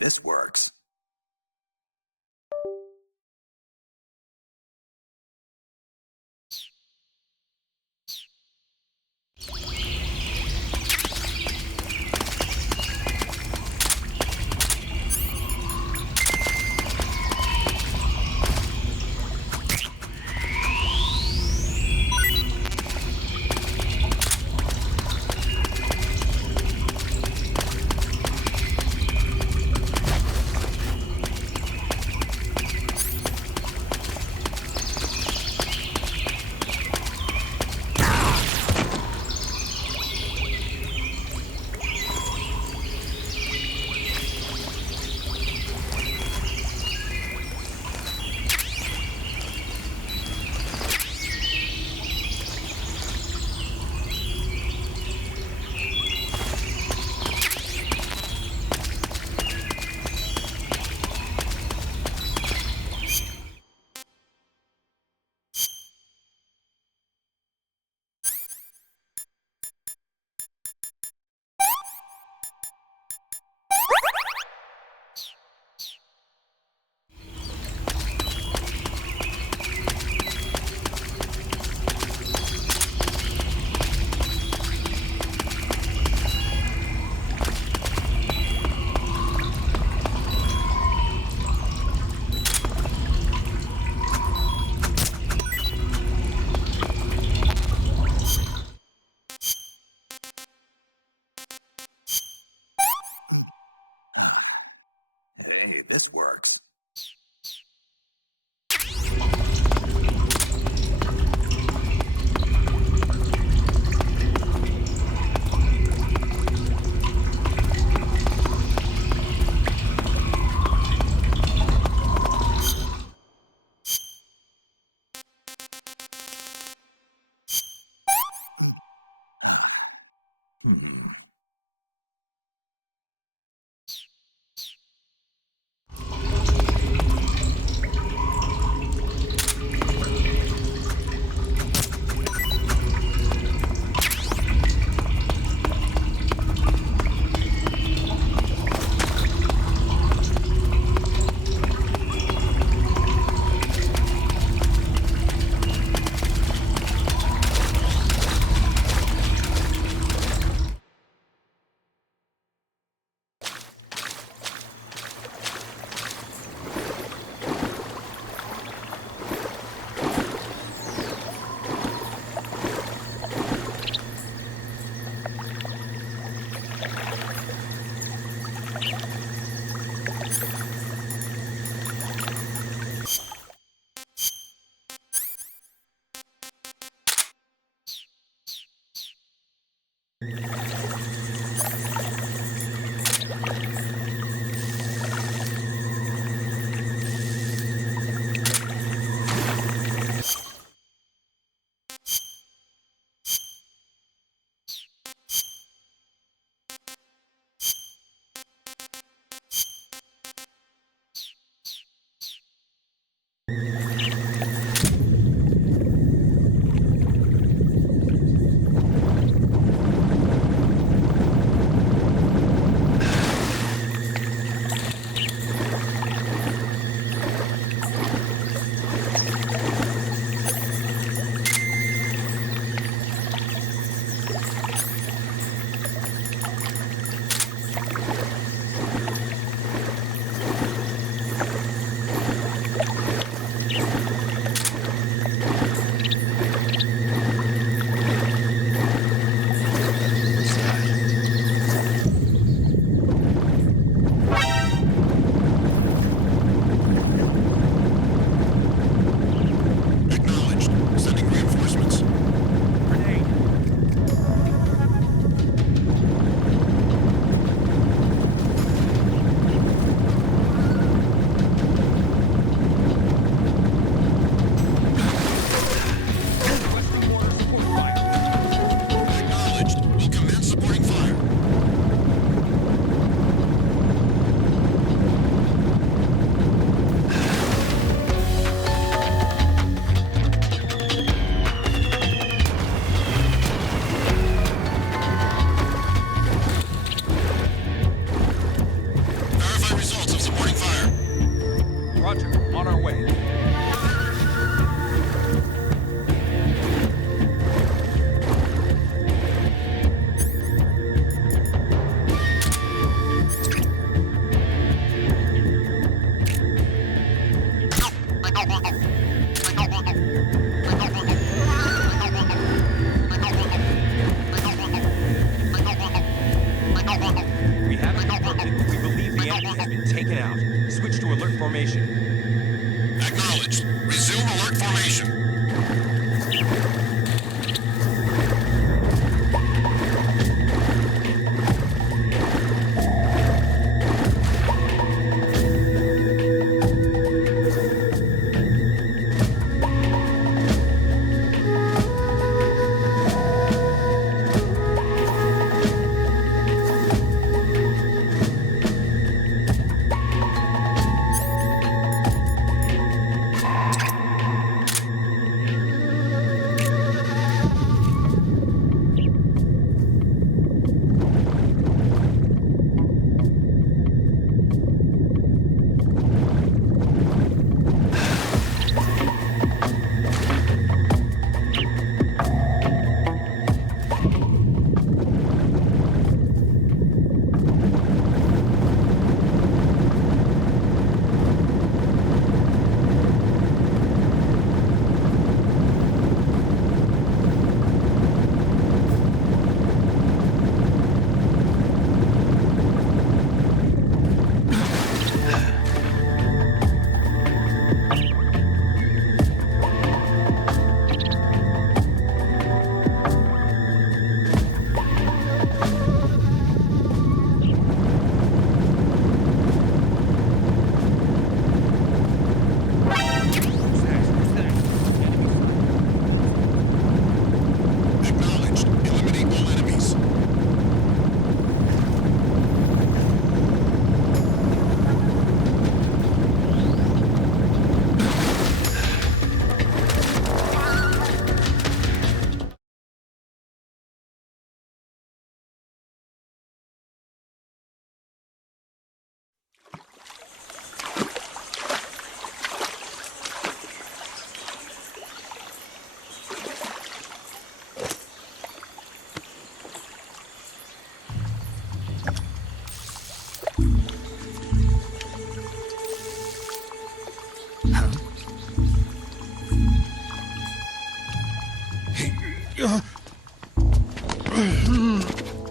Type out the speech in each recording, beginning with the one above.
this works. Hey, this works. Hmm.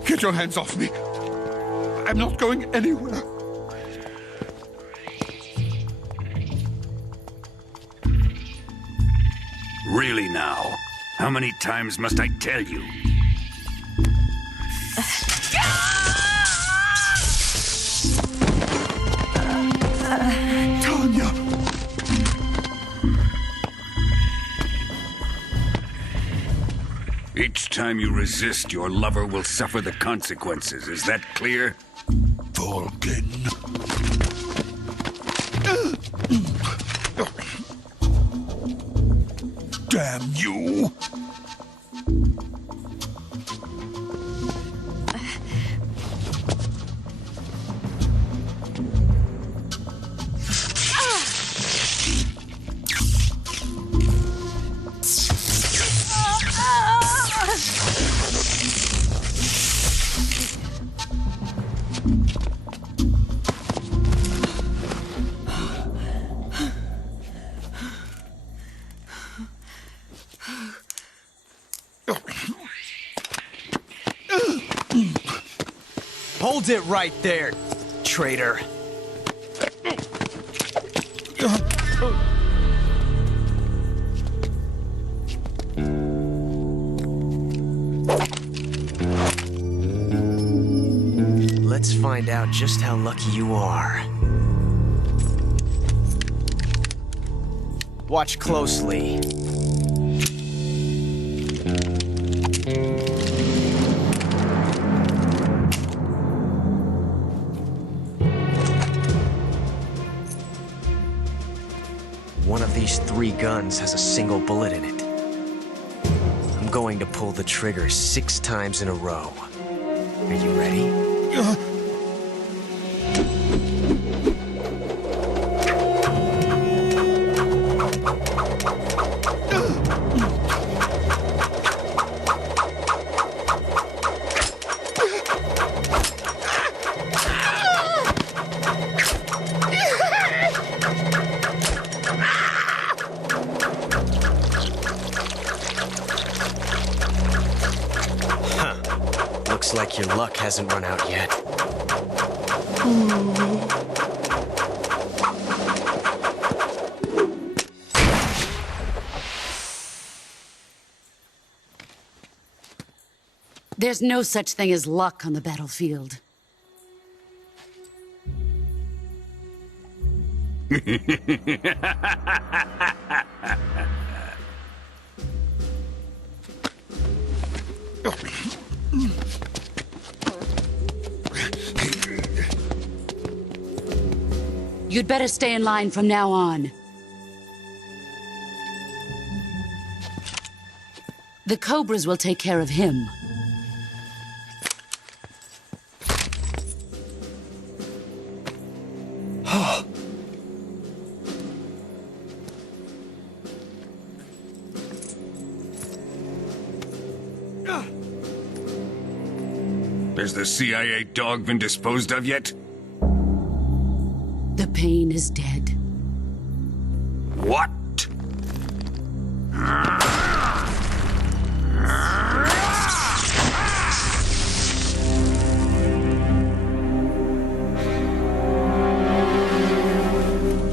Get your hands off me. I'm not going anywhere. Really now? How many times must I tell you? Tanya! Each time you resist, your lover will suffer the consequences. Is that clear? Vulcan. Damn you! Hold it right there, traitor. Let's find out just how lucky you are. Watch closely. One of these 3 guns has a single bullet in it. I'm going to pull the trigger 6 times in a row. Are you ready? Looks like your luck hasn't run out yet. There's no such thing as luck on the battlefield. You'd better stay in line from now on. The Cobras will take care of him. Has the CIA dog been disposed of yet? The pain is dead. What?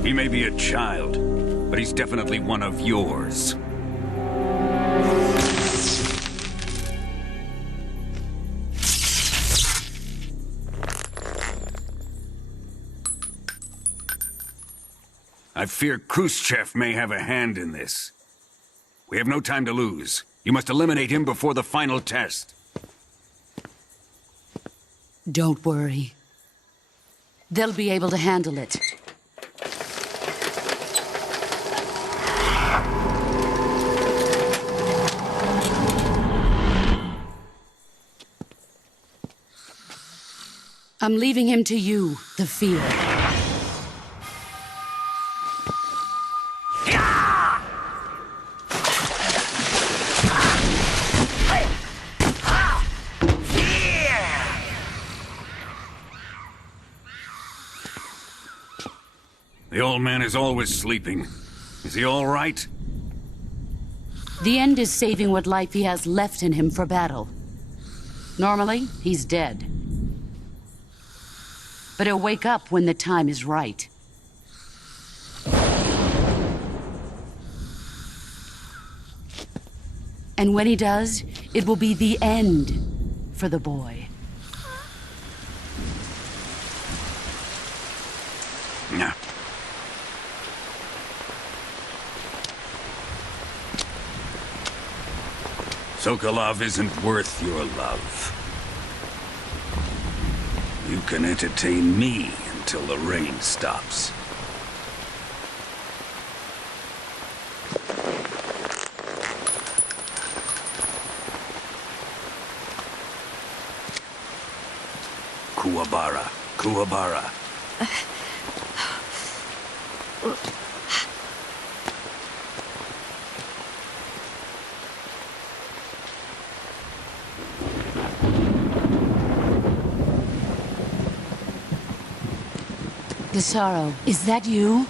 He may be a child, but he's definitely one of yours. I fear Khrushchev may have a hand in this. We have no time to lose. You must eliminate him before the final test. Don't worry. They'll be able to handle it. I'm leaving him to you, the field. The old man is always sleeping. Is he all right? The end is saving what life he has left in him for battle. Normally, he's dead. But he'll wake up when the time is right. And when he does, it will be the end for the boy. Nah. Sokolov isn't worth your love. You can entertain me until the rain stops. Kuwabara. Kuwabara. Gisaro, is that you?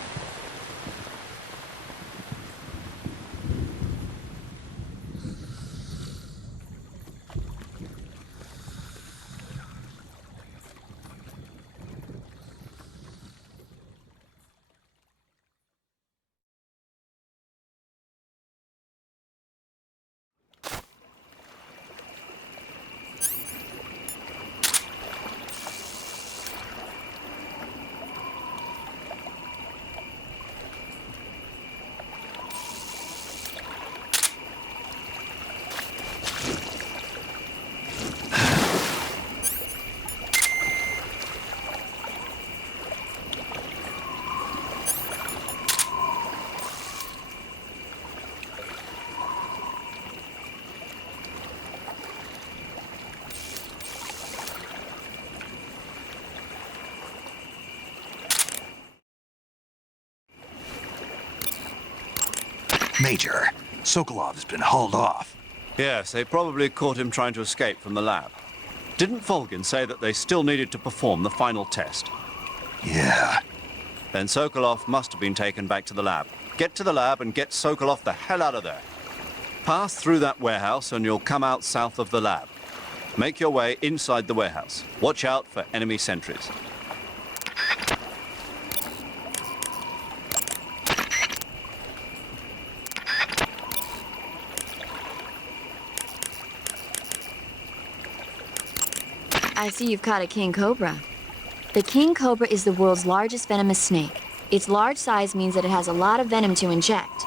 Major, Sokolov's been hauled off. Yes, they probably caught him trying to escape from the lab. Didn't Volgin say that they still needed to perform the final test? Yeah. Then Sokolov must have been taken back to the lab. Get to the lab and get Sokolov the hell out of there. Pass through that warehouse and you'll come out south of the lab. Make your way inside the warehouse. Watch out for enemy sentries. I see you've caught a king cobra. The king cobra is the world's largest venomous snake. Its large size means that it has a lot of venom to inject.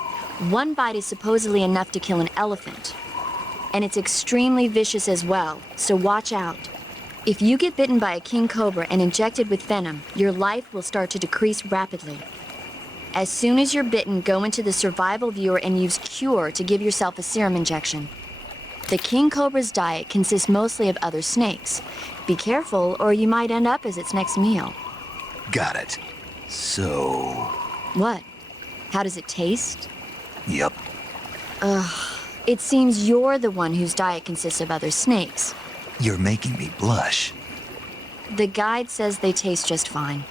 One bite is supposedly enough to kill an elephant. And it's extremely vicious as well, so watch out. If you get bitten by a king cobra and injected with venom, your life will start to decrease rapidly. As soon as you're bitten, go into the survival viewer and use Cure to give yourself a serum injection. The king cobra's diet consists mostly of other snakes. Be careful, or you might end up as its next meal. Got it. So... What? How does it taste? Yep. It seems you're the one whose diet consists of other snakes. You're making me blush. The guide says they taste just fine.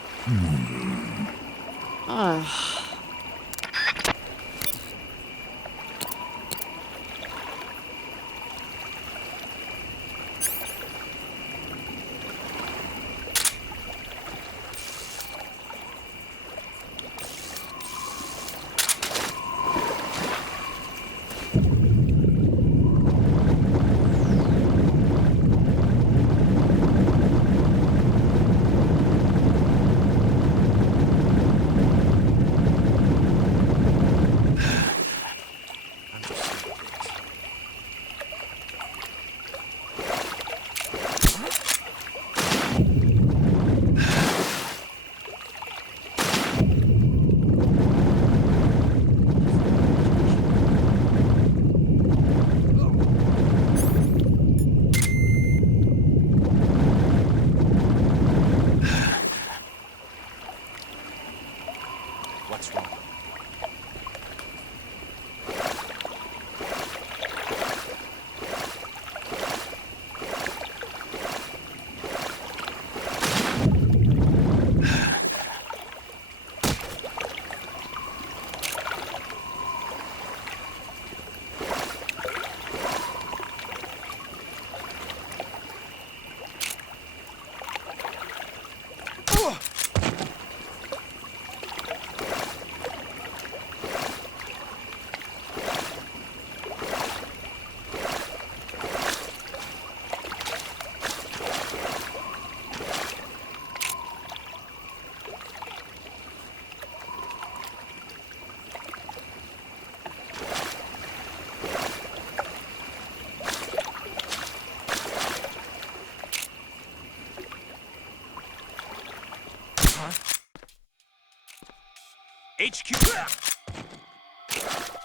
HQ.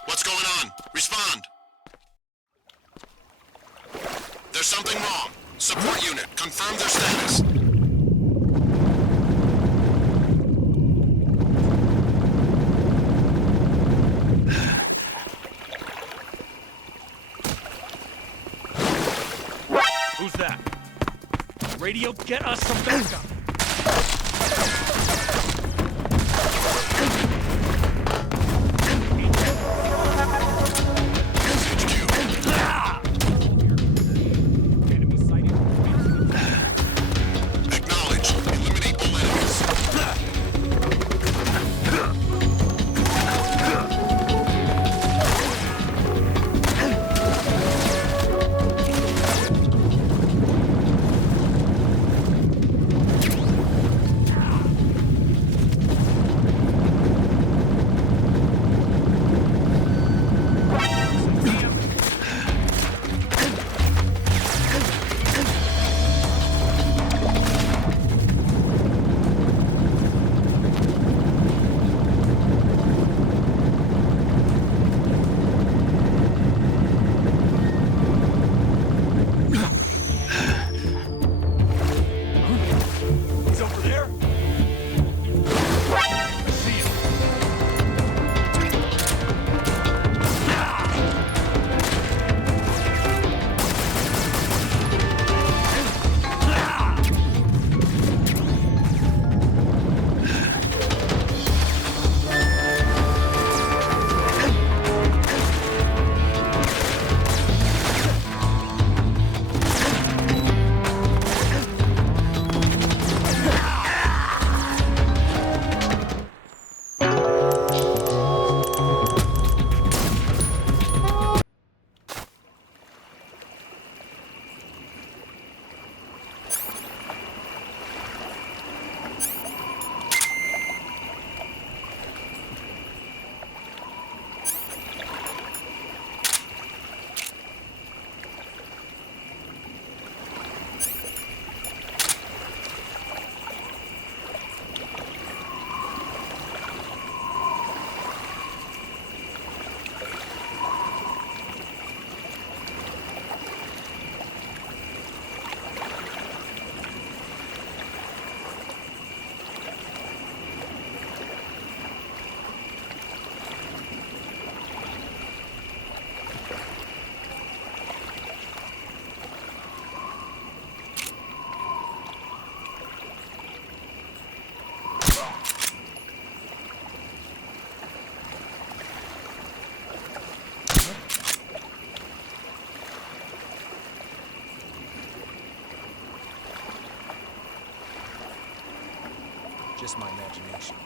What's going on? Respond. There's something wrong. Support unit, confirm their status. Who's that? Radio, get us some backup. Enemy sighting. Acknowledge. Eliminate all enemies. He's over there. I see him. Just my imagination.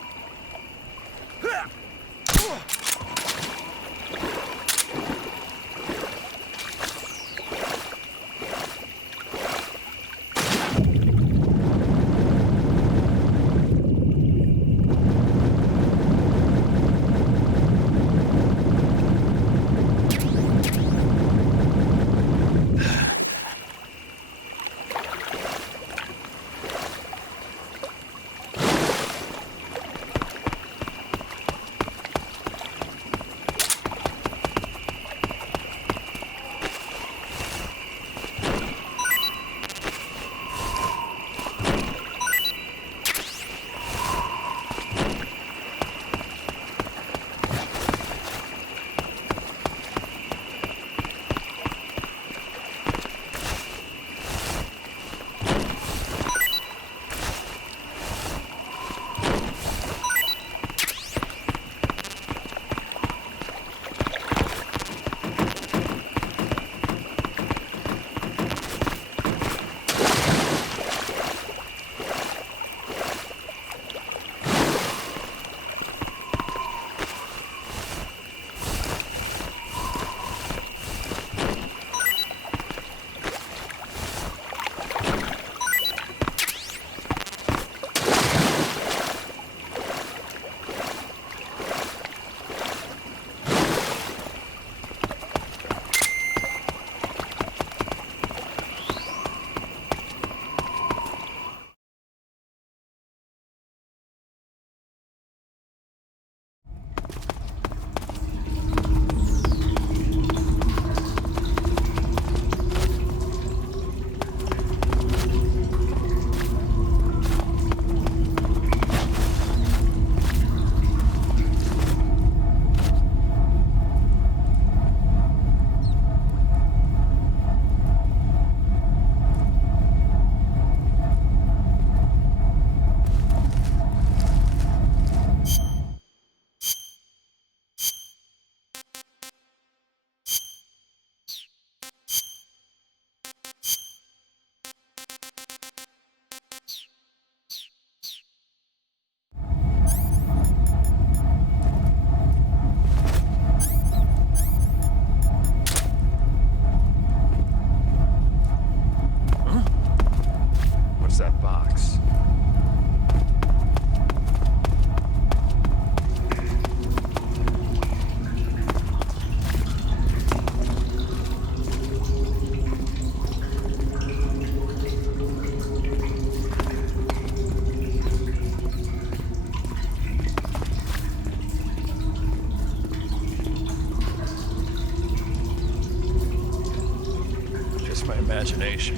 my imagination.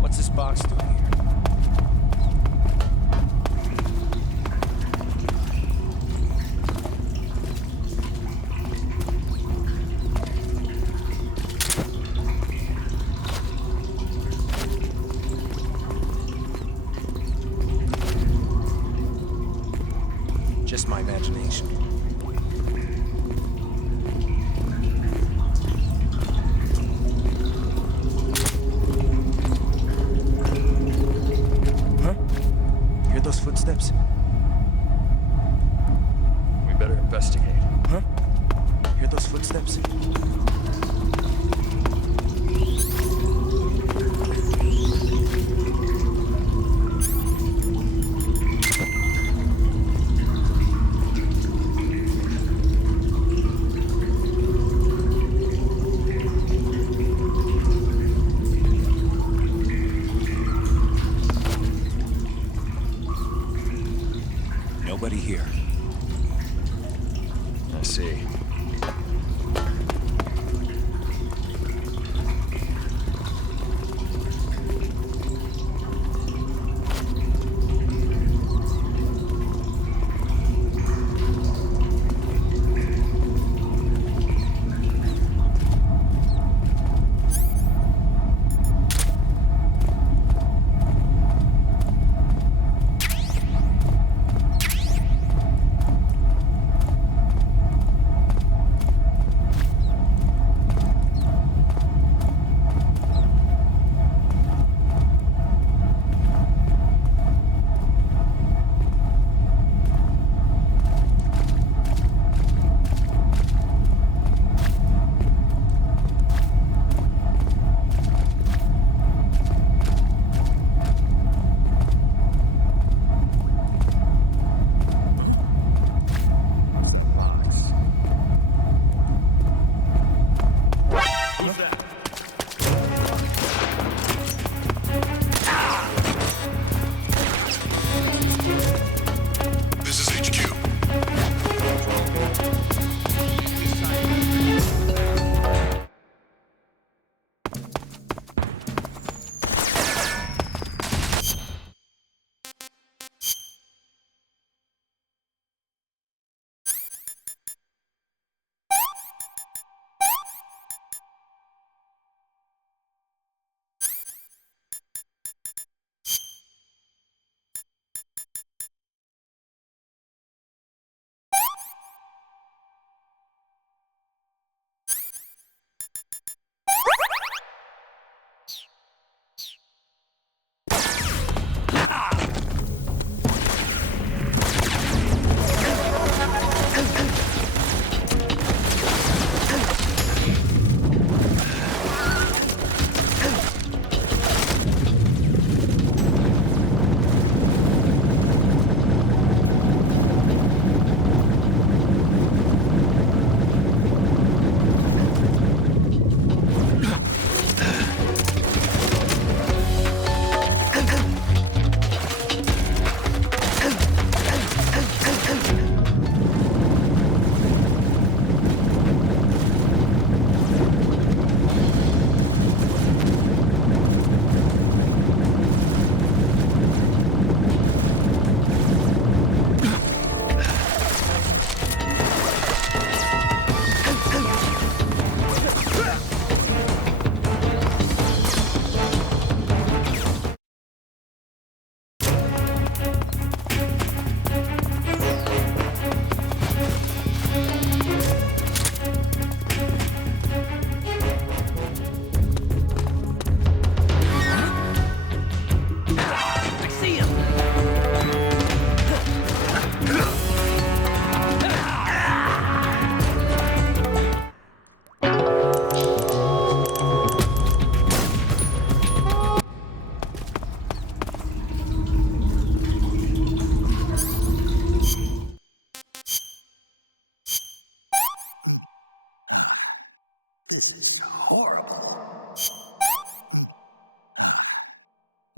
What's this box doing here? Just my imagination. Huh? Hear those footsteps? We better investigate. Huh? Hear those footsteps? Nobody here. I see.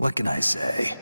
What can I say?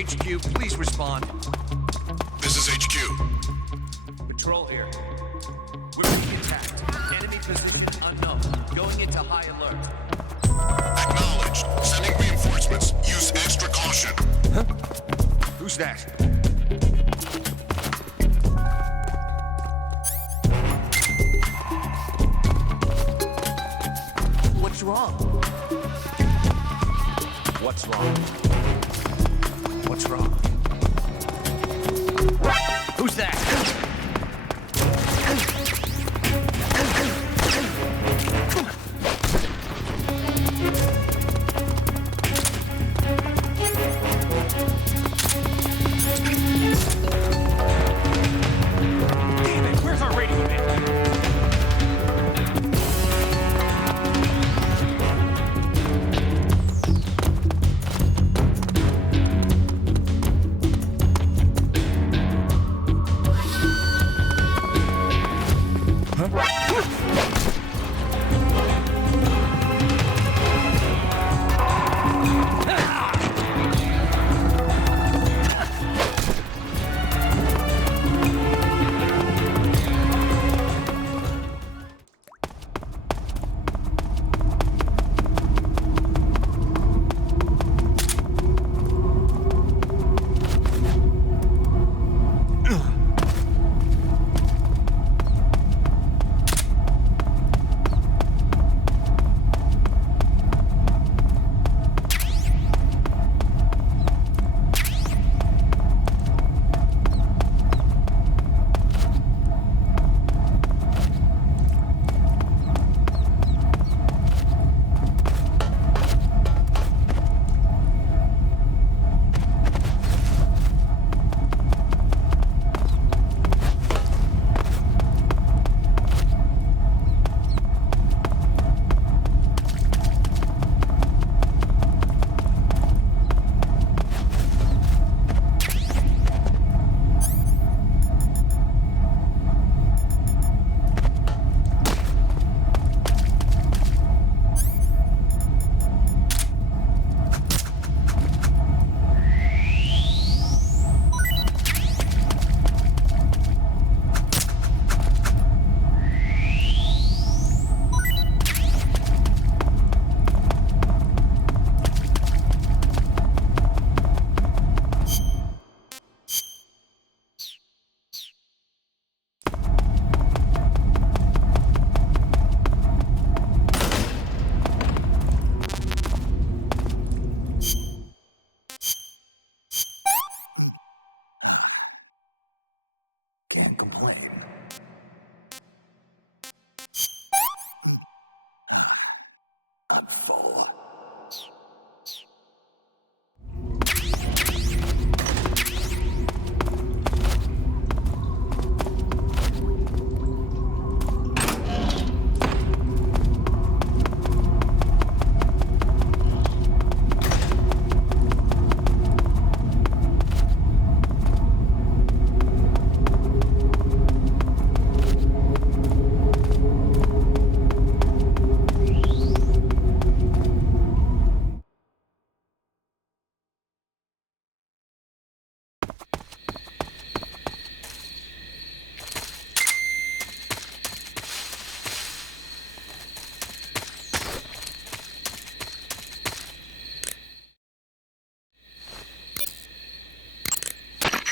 HQ, please respond. This is HQ. Patrol here. We're being attacked. Enemy position unknown. Going into high alert. Acknowledged. Sending reinforcements. Use extra caution. Who's that? What's wrong? What's wrong? What's wrong? Who's that? Damn it, where's our radio man?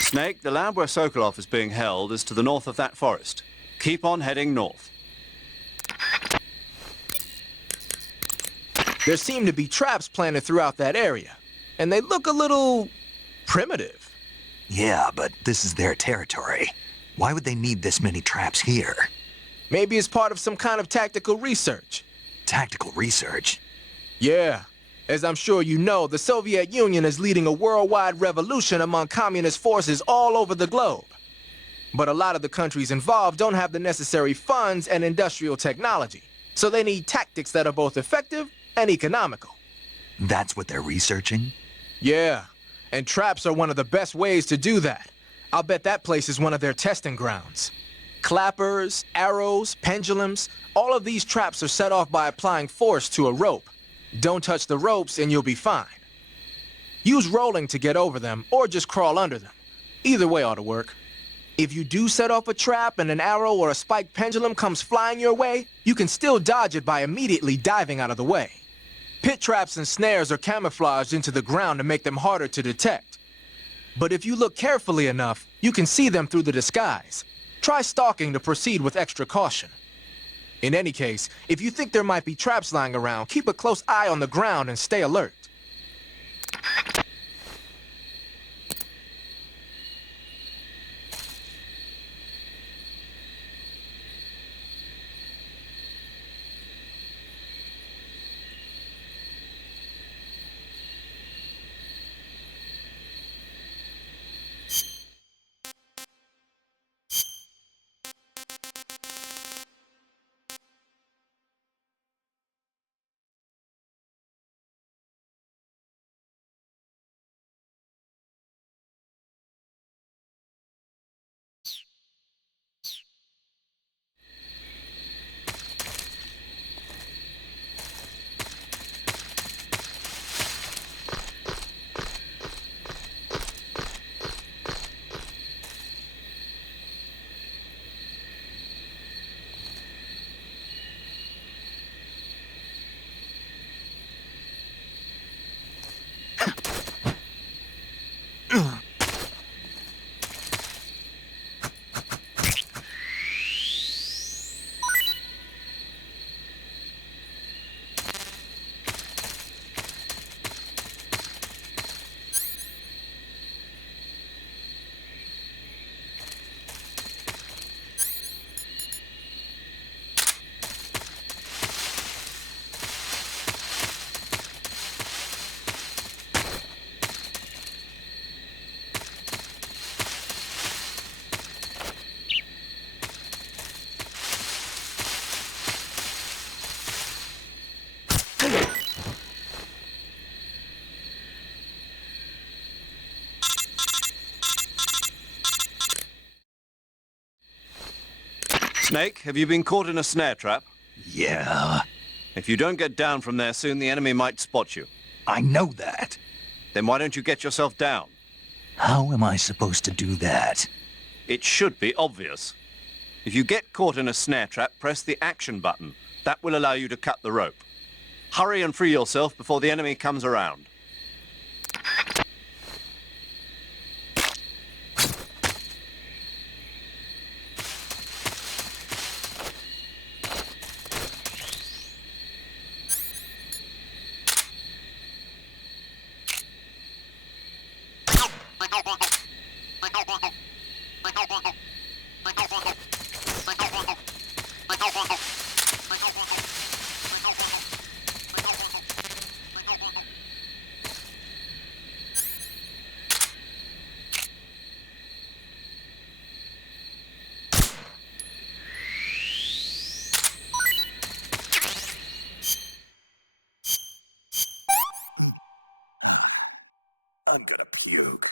Snake, the lab where Sokolov is being held is to the north of that forest. Keep on heading north. There seem to be traps planted throughout that area, and they look a little primitive. Yeah, but this is their territory. Why would they need this many traps here? Maybe it's part of some kind of tactical research. Tactical research? Yeah. As I'm sure you know, the Soviet Union is leading a worldwide revolution among communist forces all over the globe. But a lot of the countries involved don't have the necessary funds and industrial technology, so they need tactics that are both effective and economical. That's what they're researching? Yeah, and traps are one of the best ways to do that. I'll bet that place is one of their testing grounds. Clappers, arrows, pendulums, all of these traps are set off by applying force to a rope. Don't touch the ropes and you'll be fine. Use rolling to get over them, or just crawl under them. Either way ought to work. If you do set off a trap and an arrow or a spiked pendulum comes flying your way, you can still dodge it by immediately diving out of the way. Pit traps and snares are camouflaged into the ground to make them harder to detect. But if you look carefully enough, you can see them through the disguise. Try stalking to proceed with extra caution. In any case, if you think there might be traps lying around, keep a close eye on the ground and stay alert. Snake, have you been caught in a snare trap? Yeah, If you don't get down from there soon, the enemy might spot you. I know that. Then why don't you get yourself down? How am I supposed to do that? It should be obvious. If you get caught in a snare trap, press the action button. That will allow you to cut the rope. Hurry and free yourself before the enemy comes around. I'm gonna puke.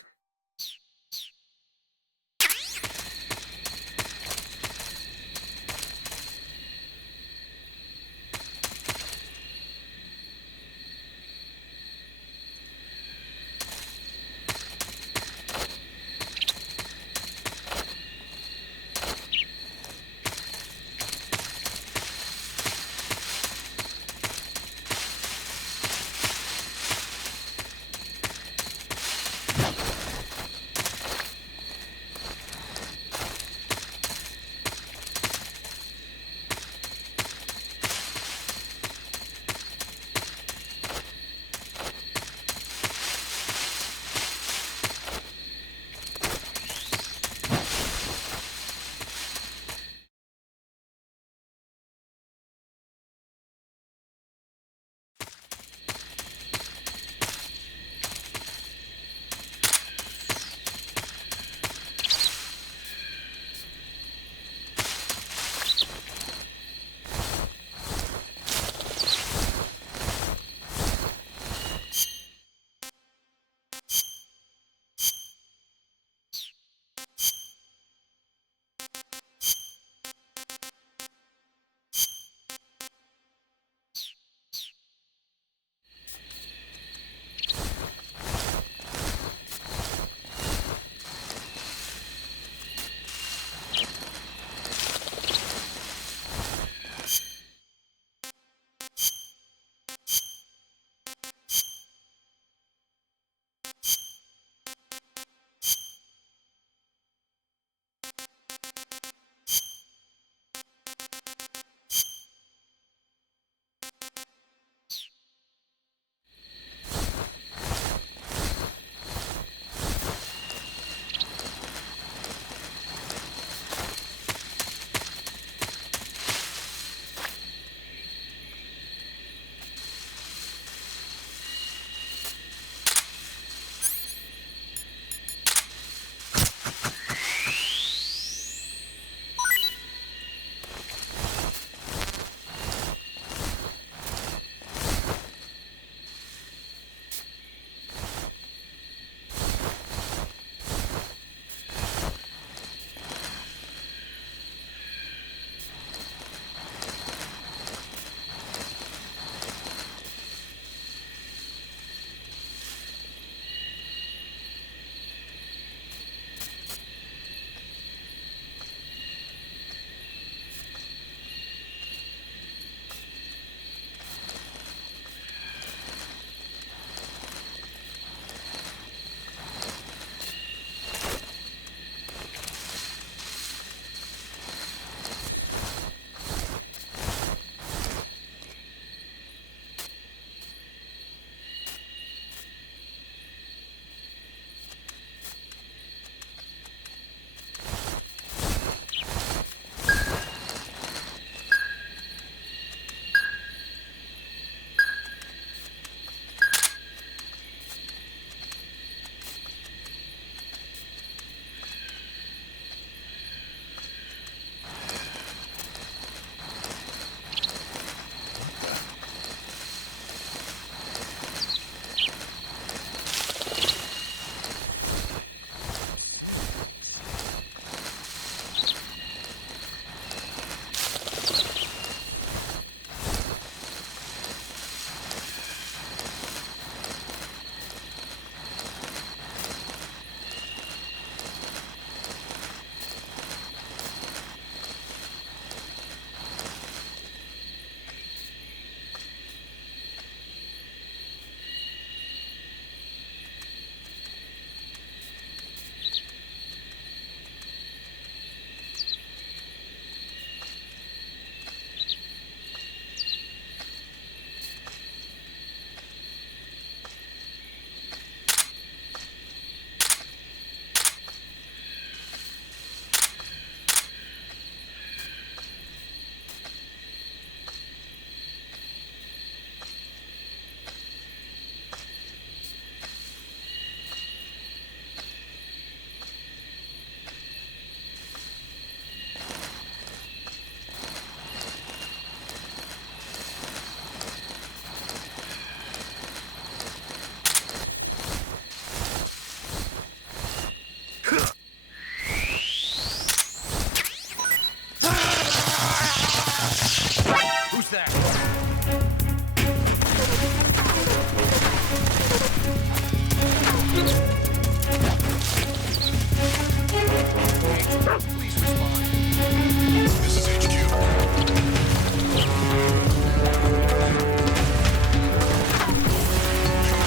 This is HQ.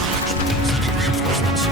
Acknowledged. Sending reinforcements.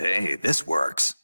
Hey, this works.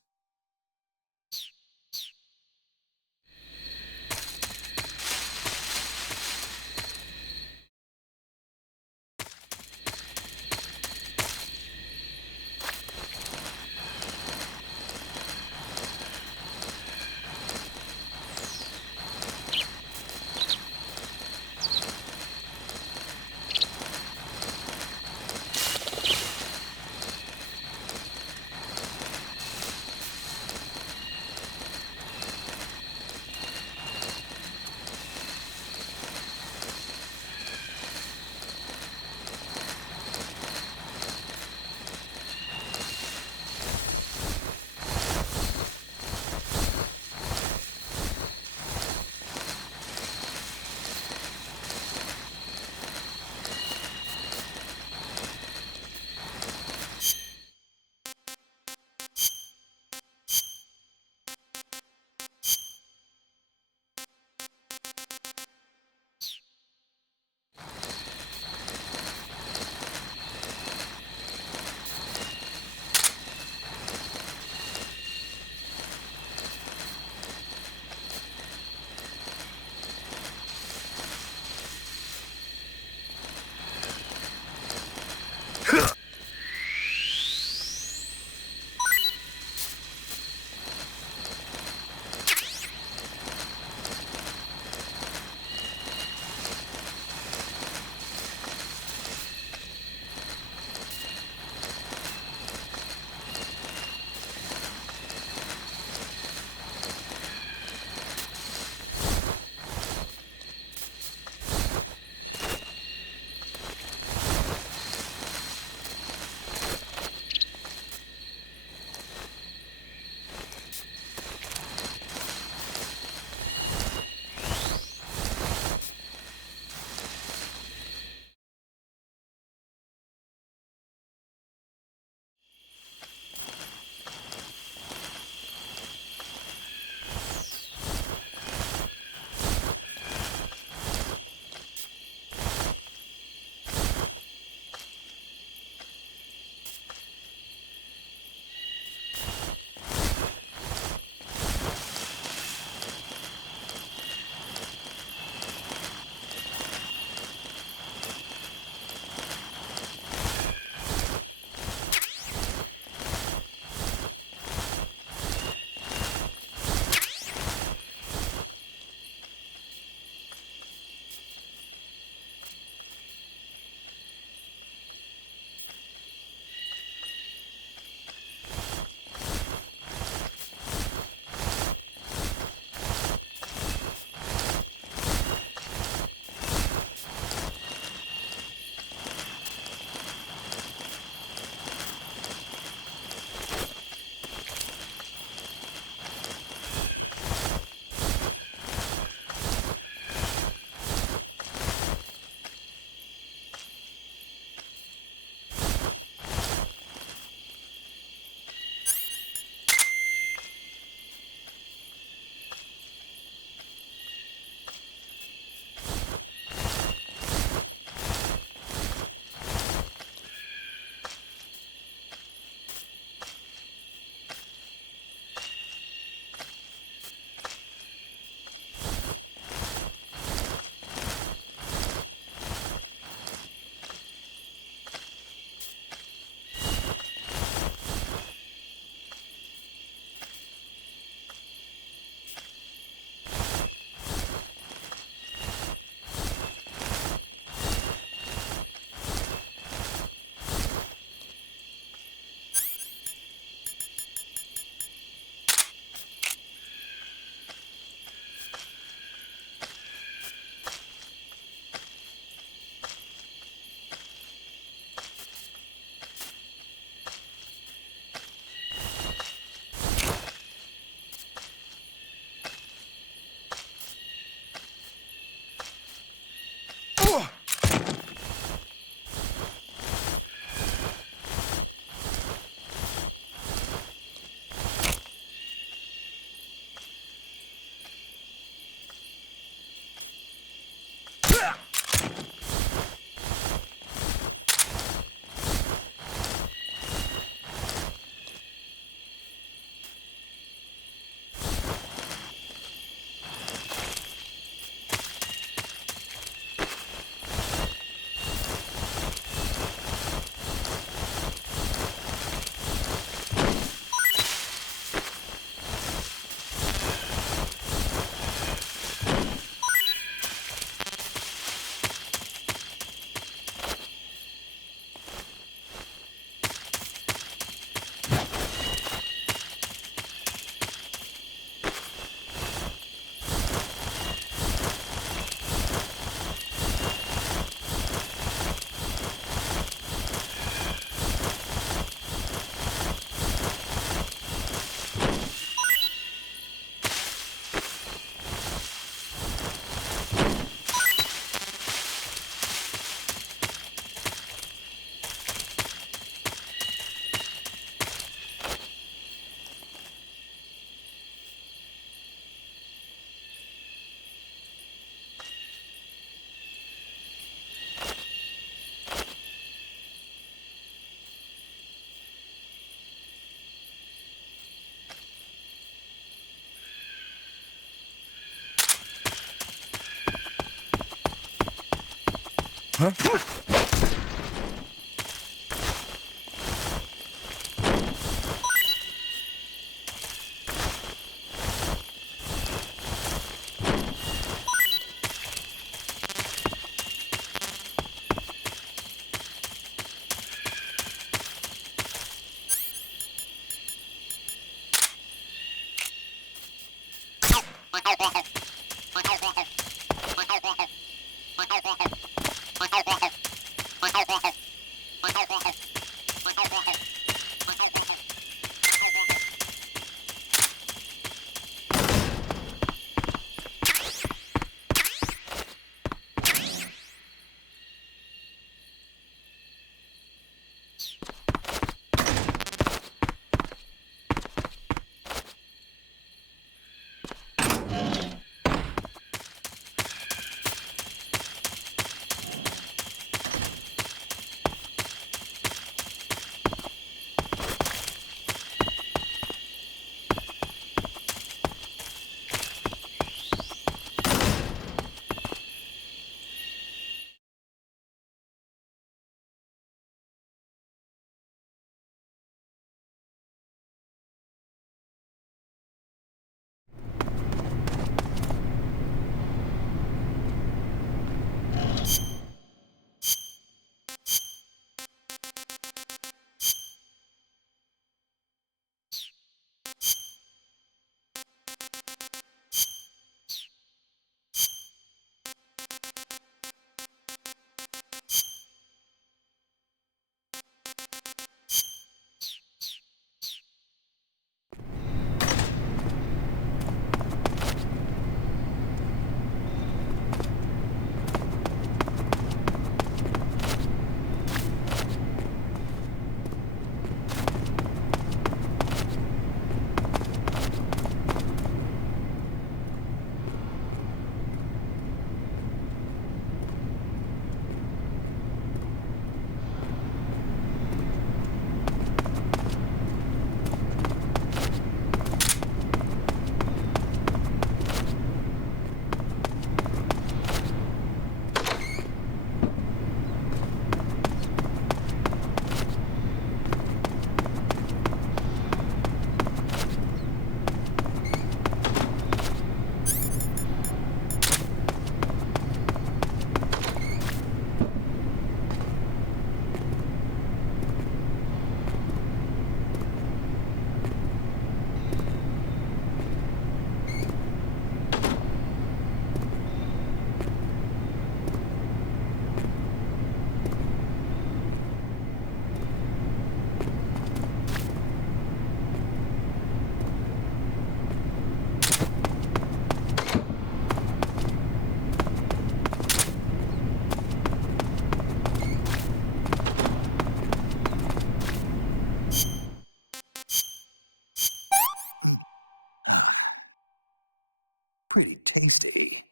Pretty tasty.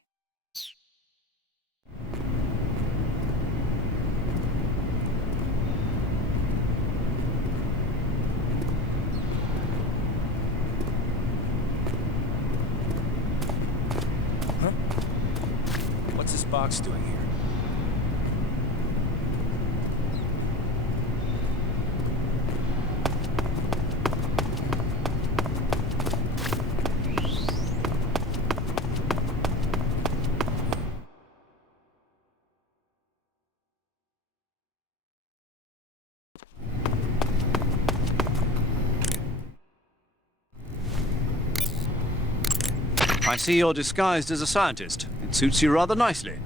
What's this box doing here? I see you're disguised as a scientist. It suits you rather nicely.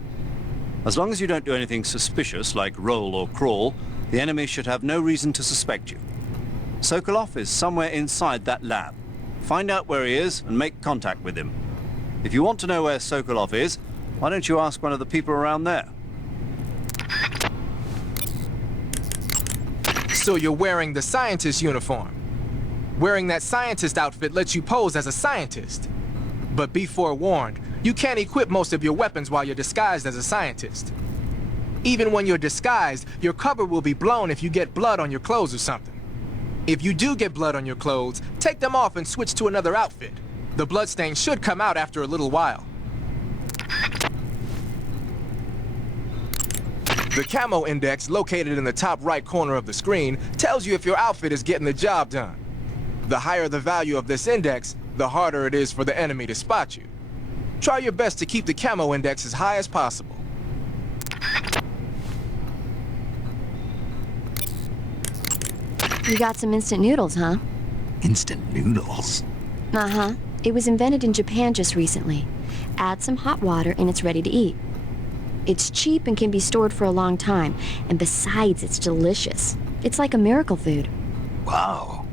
As long as you don't do anything suspicious like roll or crawl, the enemy should have no reason to suspect you. Sokolov is somewhere inside that lab. Find out where he is and make contact with him. If you want to know where Sokolov is, why don't you ask one of the people around there? So you're wearing the scientist uniform. Wearing that scientist outfit lets you pose as a scientist. But be forewarned, you can't equip most of your weapons while you're disguised as a scientist. Even when you're disguised, your cover will be blown if you get blood on your clothes or something. If you do get blood on your clothes, take them off and switch to another outfit. The bloodstain should come out after a little while. The camo index, located in the top right corner of the screen, tells you if your outfit is getting the job done. The higher the value of this index, the harder it is for the enemy to spot you. Try your best to keep the camo index as high as possible. You got some instant noodles, huh? Instant noodles? Uh-huh. It was invented in Japan just recently. Add some hot water and it's ready to eat. It's cheap and can be stored for a long time, and besides, it's delicious. It's like a miracle food. Wow.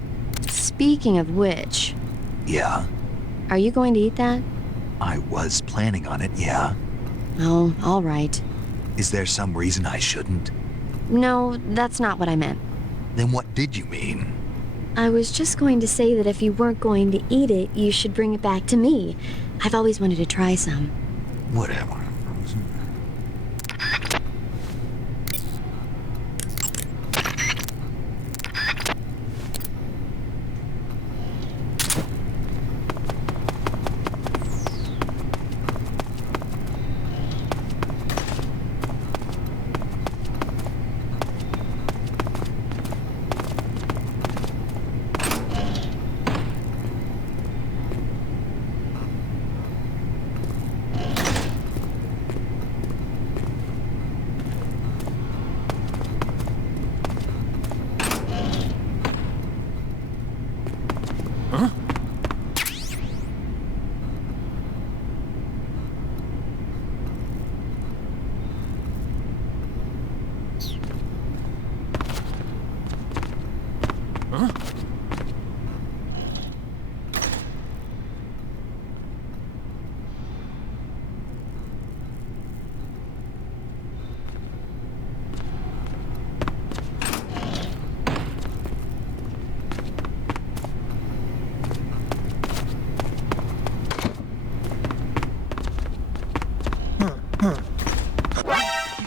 Speaking of which, Yeah, are you going to eat that? I was planning on it, yeah. Oh, all right. Is there some reason I shouldn't? No, that's not what I meant. Then what did you mean? I was just going to say that if you weren't going to eat it, you should bring it back to me. I've always wanted to try some. Whatever.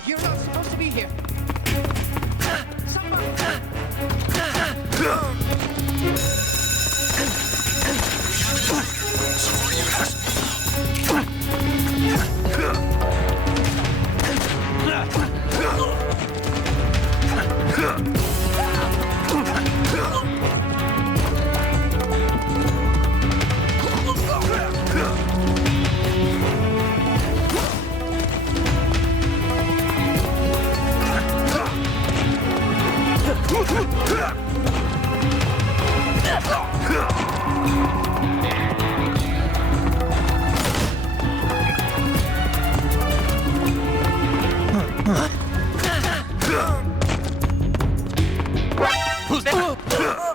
You're not supposed to be here. Support units. Who's that? Support units.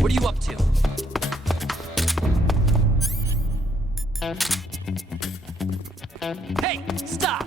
What are you up to? Hey, stop!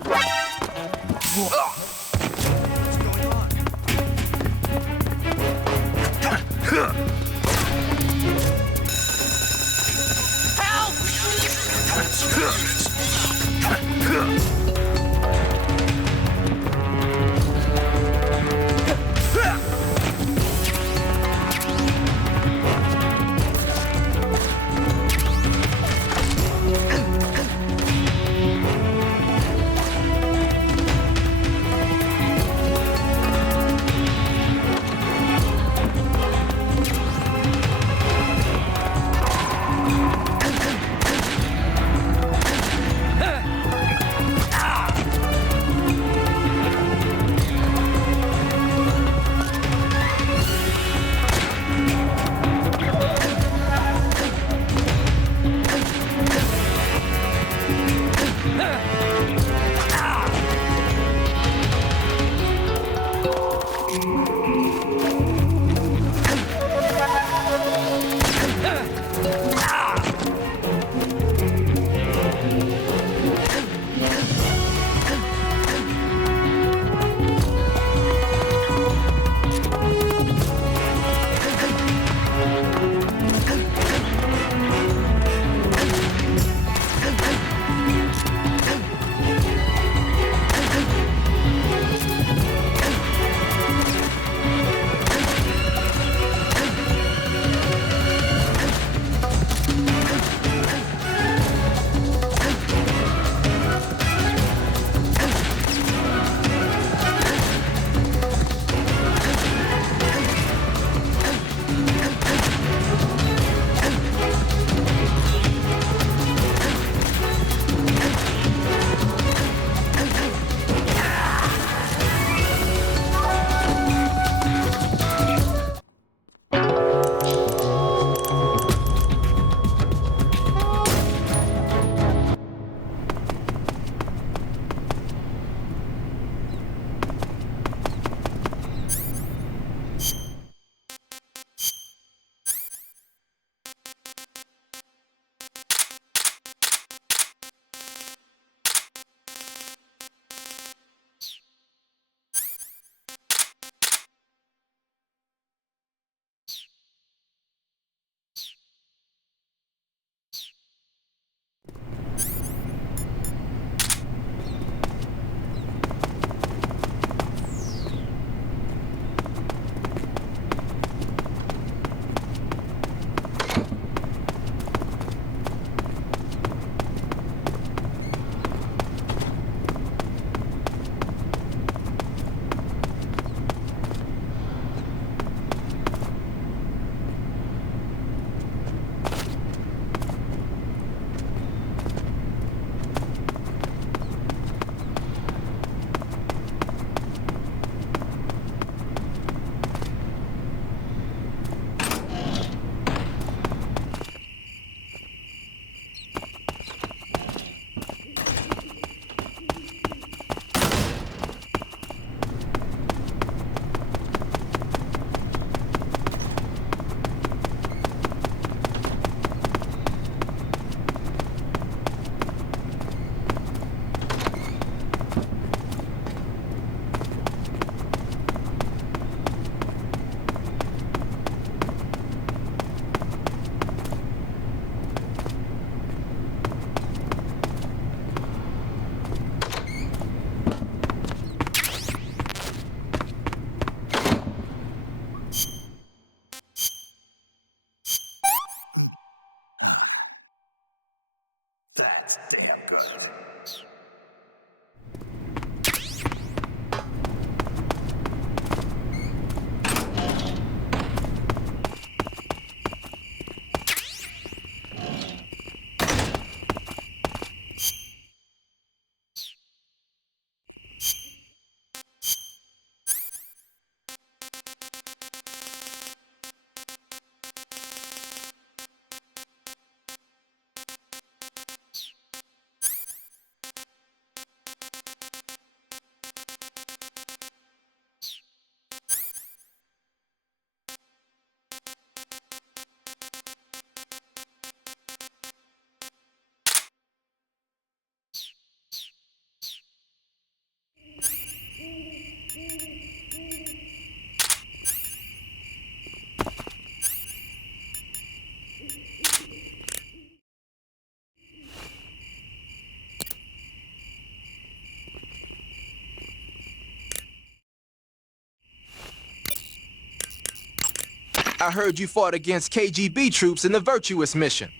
I heard you fought against KGB troops in the Virtuous mission,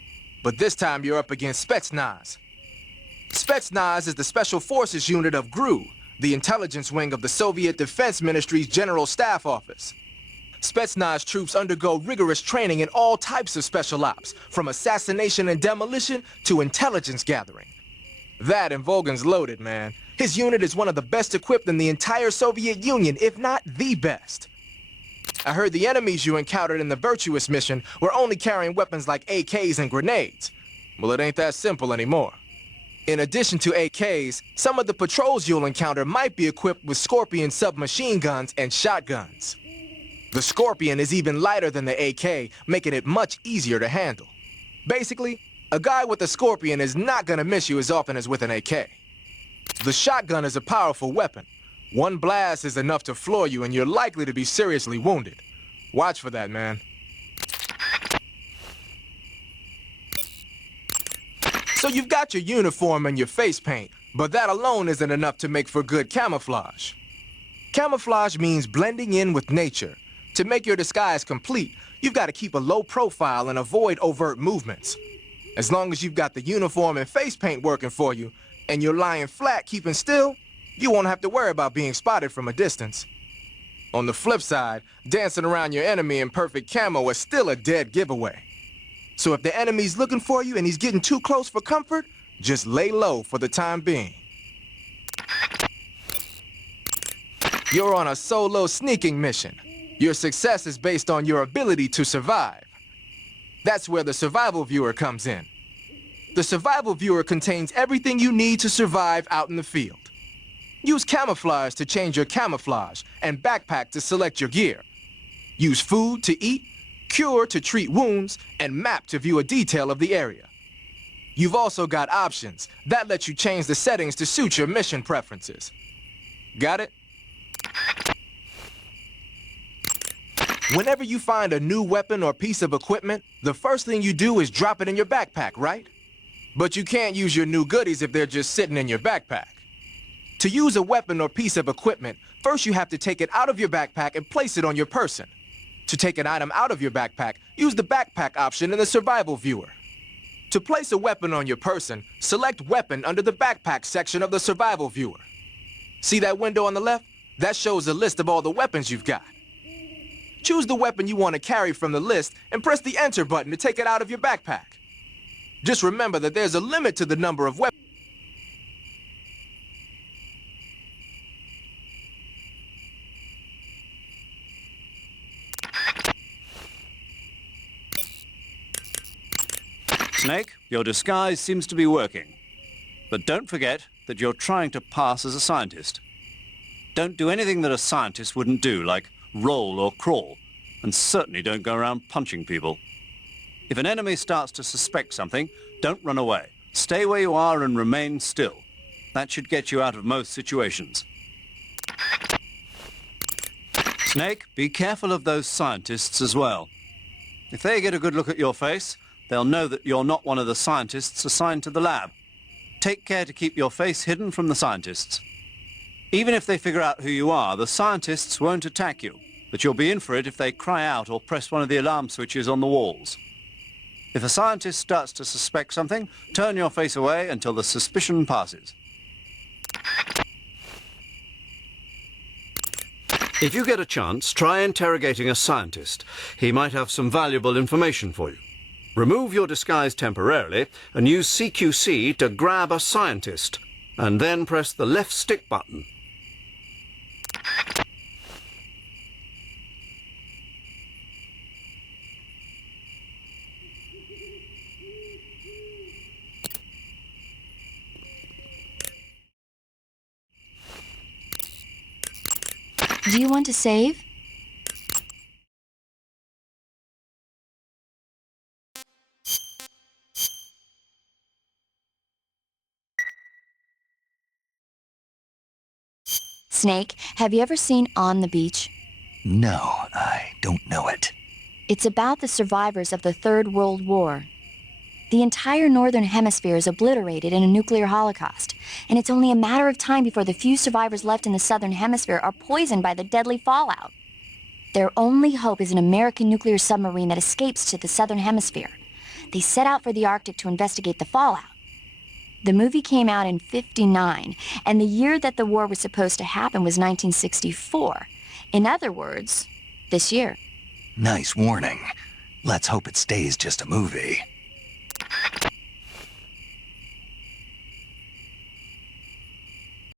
but this time you're up against Spetsnaz. Spetsnaz is the Special Forces unit of GRU, the intelligence wing of the Soviet Defense Ministry's General Staff Office. Spetsnaz troops undergo rigorous training in all types of special ops, from assassination and demolition to intelligence gathering. That and Volgan's loaded, man. His unit is one of the best equipped in the entire Soviet Union, if not the best. I heard the enemies you encountered in the Virtuous mission were only carrying weapons like AKs and grenades. Well, it ain't that simple anymore. In addition to AKs, some of the patrols you'll encounter might be equipped with Scorpion submachine guns and shotguns. The Scorpion is even lighter than the AK, making it much easier to handle. Basically, a guy with a Scorpion is not gonna miss you as often as with an AK. The shotgun is a powerful weapon. One blast is enough to floor you, and you're likely to be seriously wounded. Watch for that, man. So you've got your uniform and your face paint, but that alone isn't enough to make for good camouflage. Camouflage means blending in with nature. To make your disguise complete, you've got to keep a low profile and avoid overt movements. As long as you've got the uniform and face paint working for you, and you're lying flat keeping still, you won't have to worry about being spotted from a distance. On the flip side, dancing around your enemy in perfect camo is still a dead giveaway. So if the enemy's looking for you and he's getting too close for comfort, just lay low for the time being. You're on a solo sneaking mission. Your success is based on your ability to survive. That's where the survival viewer comes in. The survival viewer contains everything you need to survive out in the field. Use camouflage to change your camouflage, and backpack to select your gear. Use food to eat, cure to treat wounds, and map to view a detail of the area. You've also got options. That lets you change the settings to suit your mission preferences. Got it? Whenever you find a new weapon or piece of equipment, the first thing you do is drop it in your backpack, right? But you can't use your new goodies if they're just sitting in your backpack. To use a weapon or piece of equipment, first you have to take it out of your backpack and place it on your person. To take an item out of your backpack, use the backpack option in the survival viewer. To place a weapon on your person, select Weapon under the backpack section of the survival viewer. See that window on the left? That shows a list of all the weapons you've got. Choose the weapon you want to carry from the list and press the Enter button to take it out of your backpack. Just remember that there's a limit to the number of weapons. Snake, your disguise seems to be working. But don't forget that you're trying to pass as a scientist. Don't do anything that a scientist wouldn't do, like roll or crawl, and certainly don't go around punching people. If an enemy starts to suspect something, don't run away. Stay where you are and remain still. That should get you out of most situations. Snake, be careful of those scientists as well. If they get a good look at your face, they'll know that you're not one of the scientists assigned to the lab. Take care to keep your face hidden from the scientists. Even if they figure out who you are, the scientists won't attack you, but you'll be in for it if they cry out or press one of the alarm switches on the walls. If a scientist starts to suspect something, turn your face away until the suspicion passes. If you get a chance, try interrogating a scientist. He might have some valuable information for you. Remove your disguise temporarily and use CQC to grab a scientist, and then press the left stick button. Do you want to save? Snake, have you ever seen On the Beach? No, I don't know it. It's about the survivors of the Third World War. The entire northern hemisphere is obliterated in a nuclear holocaust, and it's only a matter of time before the few survivors left in the southern hemisphere are poisoned by the deadly fallout. Their only hope is an American nuclear submarine that escapes to the southern hemisphere. They set out for the Arctic to investigate the fallout. The movie came out in '59, and the year that the war was supposed to happen was 1964. In other words, this year. Nice warning. Let's hope it stays just a movie.